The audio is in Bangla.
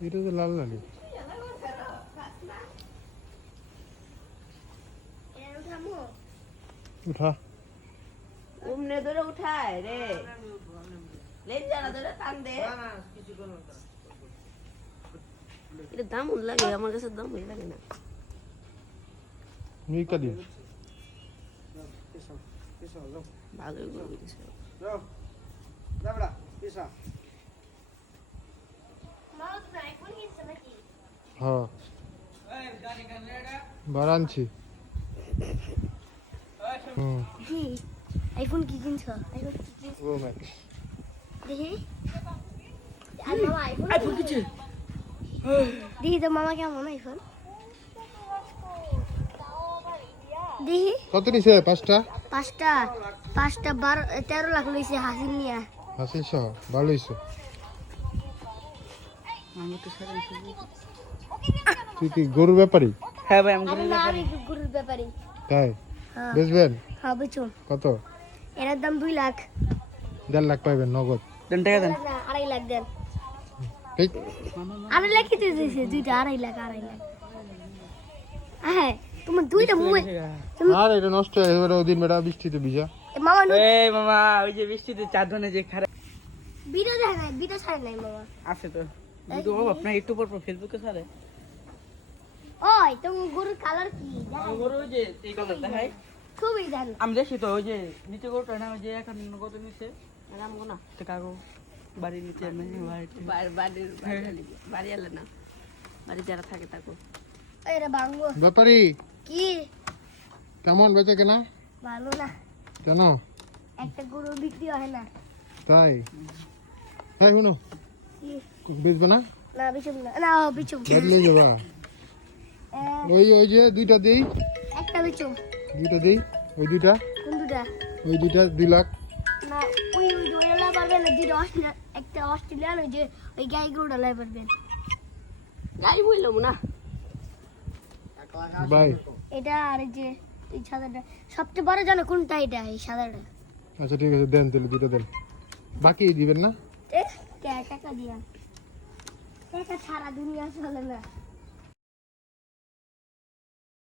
এটা তো লাল লালি উঠা উমনে ধরে উঠায় রে। লেন ধরে টান দে এটা দাম লাগে আমার কাছে দাম লাগে না। মিকা দি ভালোই করে দিছে আইফোন হ্যাঁ হুম জি কি কিনছো আইফোন কি কিনছো প্রো ম্যাক্স দেখি আর মামা আইফোন আইফোন কিছু দেখি তো মামা কেমন আইফোন দেখি কত নিছে পাঁচটা পাঁচটা পাঁচটা বারো তেরো লাখ লইছে হাসিল নিয়া হাসিস তুই কি ব্যাপারী? হ্যাঁ ভাই আমি গরুর ব্যাপারে। তাই? হ্যাঁ। বেচবেন? হ্যাঁ বুঝুন কত? এর দাম দুই লাখ। দেড় লাখ পাইবেন নগদ। দেন টাকা দেন। আড়াই লাখ দেন। ঠিক? আড়াই লাখ কি দিয়েছে দুইটা আড়াই লাখ আড়াই লাখ। হ্যাঁ তোমার দুইটা মোবাইল আর এটা নষ্ট হয়ে এবারে ওদিন বেটা বৃষ্টিতে ভিজা। মামা এই মামা ওই যে বৃষ্টিতে চার ধনে যে খারাপ বিটা দেয় নাই বিটা ছাড়ে নাই মামা। আছে তো। ভিডিও আপনার একটু পর পর ফেসবুকে ছাড়ে। ওই তোমার গরুর কালার কি? গরু যে এই কালার দেখাই খুবই জানো। আমি দেখছি তো ওই যে নিচে গরুটা না ওই যে এখন কত নিচে। রামগো না কাকু বাড়ির নিচে বাড়ির বাড়ি আলে না। বাড়ি যারা থাকে তাকো। এরা ব্যাপারী। কি? কেমন বেচে কেনা? ভালো না। কেন? একটা গরু বিক্রি হয় না। তাই? হ্যাঁ শুনো? বেচবে না? না বিচুম না। না বিচুম। বদলে যাবা। ওই ওই যে দুইটা দিই। একটা বিচুম। দুইটা দিই। ওই দুইটা। কোন দুটা ওই দুইটা দুই লাখ। না ওই ওই লাই পারবেন না দুইটা অস্ট্রেলিয়া একটা অস্ট্রেলিয়ান ওই যে ওই গাই গরুটা লাই পারবেন যাই বললাম না। বাই। এটা আর এই যে এই সাদাটা। সবচেয়ে বড় জানো কোনটা এটা এই সাদাটা? আচ্ছা ঠিক আছে দেন তাহলে দুটো দেন। বাকি দিবেন না? টাকা দিয়া টাকা সারা দুনিয়া চলে না।